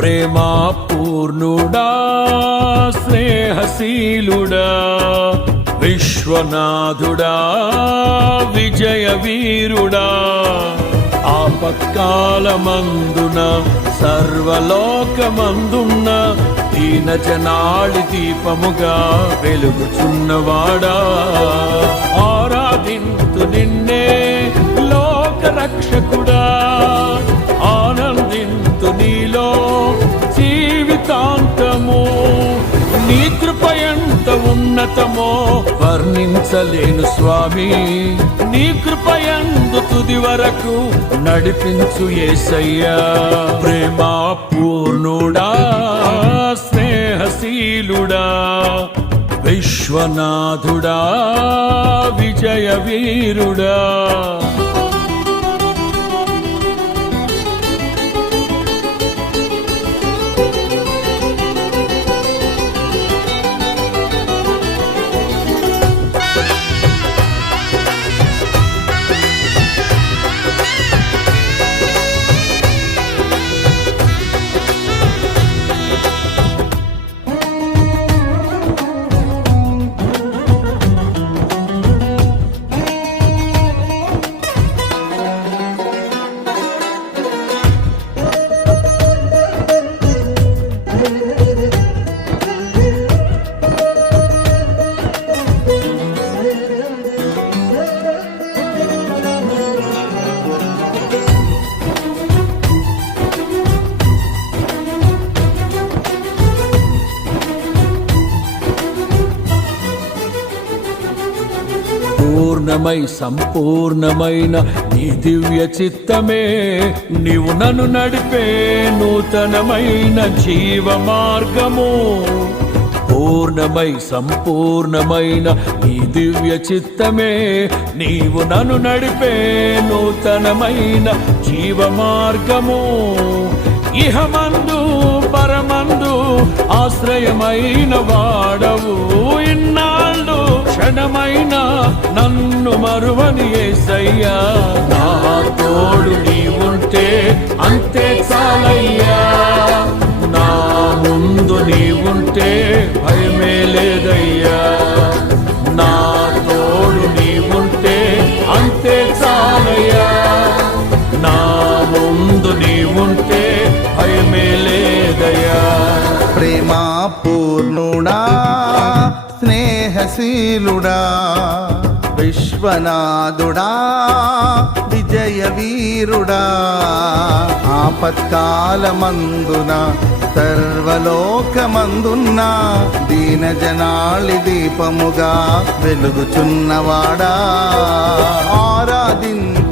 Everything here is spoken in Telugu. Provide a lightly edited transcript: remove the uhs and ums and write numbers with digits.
ప్రేమా పూర్ణుడా స్నేహశీలుడా విశ్వనాథుడా విజయ వీరుడా ఆపత్కాలమందున సర్వలోకమందున్న దీన జనాళి దీపముగా వెలుగుచున్నవాడా ఆరాధింతు నిన్నే లోక రక్షకుడా ఆనందింతు నీలో జీవితాంతము నీ కృప ఎంత ఉన్నతమో వర్ణించలేను స్వామి నీ కృప యందు తుది వరకు నడిపించు యేసయ్యా ప్రేమా పూర్ణుడా స్నేహశీలుడా విశ్వనాథుడా విజయ వీరుడా పూర్ణమై సంపూర్ణమైన నీ దివ్య చిత్తమే నీవు నన్ను నడిపే నూతనమైన జీవ మార్గము పూర్ణమై సంపూర్ణమైన నీ దివ్య చిత్తమే నీవు నన్ను నడిపే నూతనమైన జీవ మార్గము ఇహమందు పరమందు ఆశ్రయమైన వాడవు ఇన్నాళ్ళు క్షణమైన నన్ను మరువని యేసయ్యా నా తోడు నీవుంటే అంతే చాలయ్యా నా ముందు నీవుంటే భయమే లేదయ్యా నా తోడు నీవుంటే అంతే చాలయ్యా నా ముందు నీవుంటే భయమే లేదయ్యా ప్రేమా పూర్ణుడా స్నేహశీలుడా విశ్వనాథుడా విజయ వీరుడా ఆపత్కాలమందున సర్వలోకమందున్న దీన జనాళి దీపముగా వెలుగుచున్నవాడా ఆరాధించు